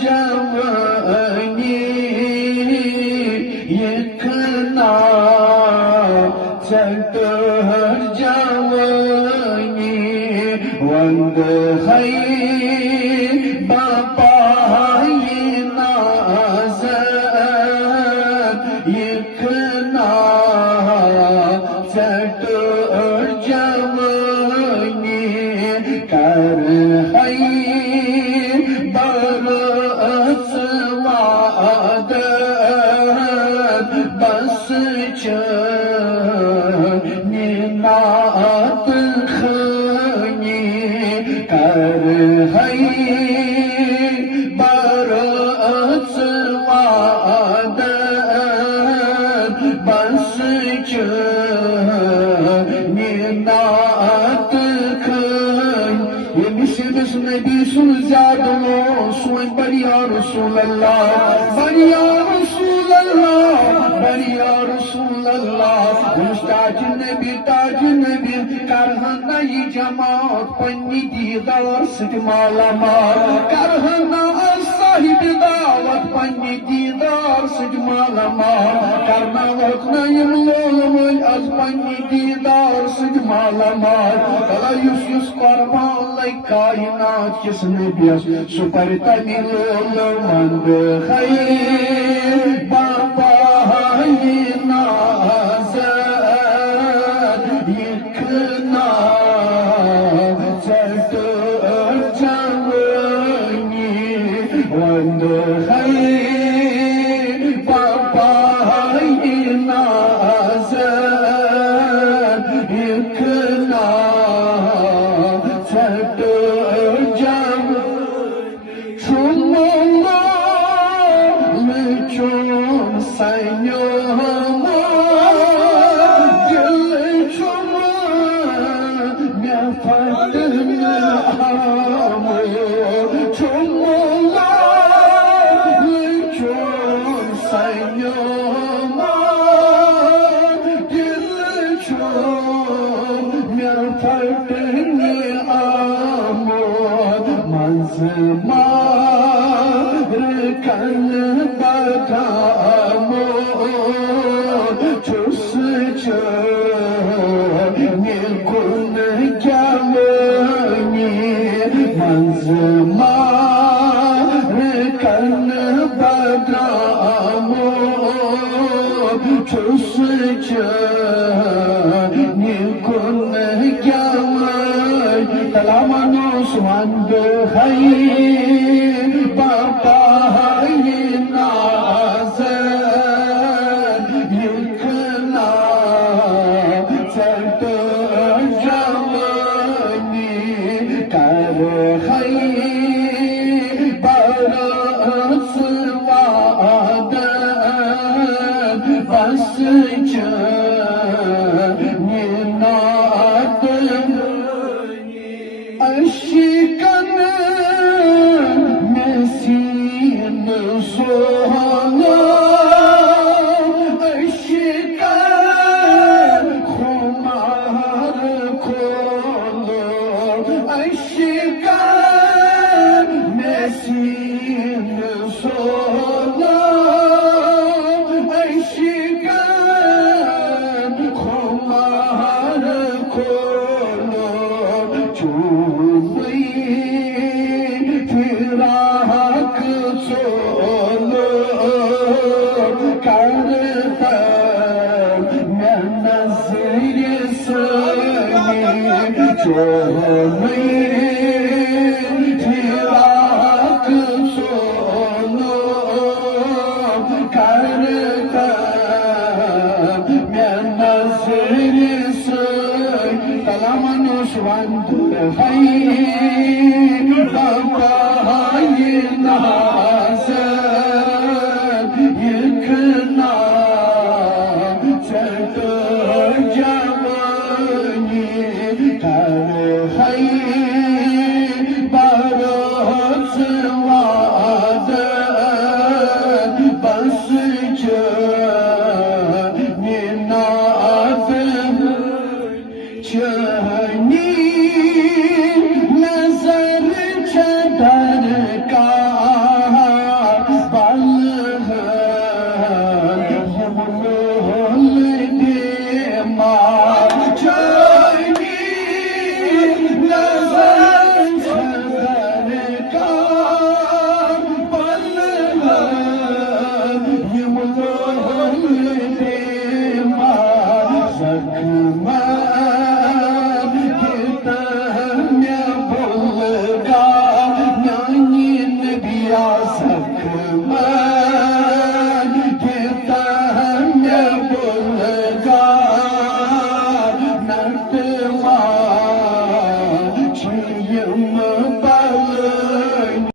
जवानी यखना चटहर जवानी वंद है बापा ये नाज़र यखना चटहर जवानी कर है बरस वादत बस नात खनी कर है बरस वादत बस नात खनी ये मिसिस नबी सुन ज्यादा सोन बढ़िया रसूल अल्लाह बढ़िया रसूल अल्लाह बढ़िया रसूल अल्लाह ताज नबी करहना ये जमात पन्नी दीदार सिद्ध माला माल करहना साहिब दावत पन्नी दीदार सिद्ध माला माल करना वतना यम लोल अज पन्नी दीदार सिद्ध माला माल तला युस कुर्बान लग कायनात किस नबियस सुपर तमी लोल मंद खैर बाबा ये नाज़र यखना चटहर जवानी वंद है बाबा ये नाज़र यखना चटहर जवानी चुमला लचुम सायो Swand hai Baba ye nazar yekna chadar jamani kar hai baras waadat bas Aşıkan nesin soğana Aşıkan khumar kolu Aşıkan nesin soğana Aşıkan khumar kolu नजर चदर का हक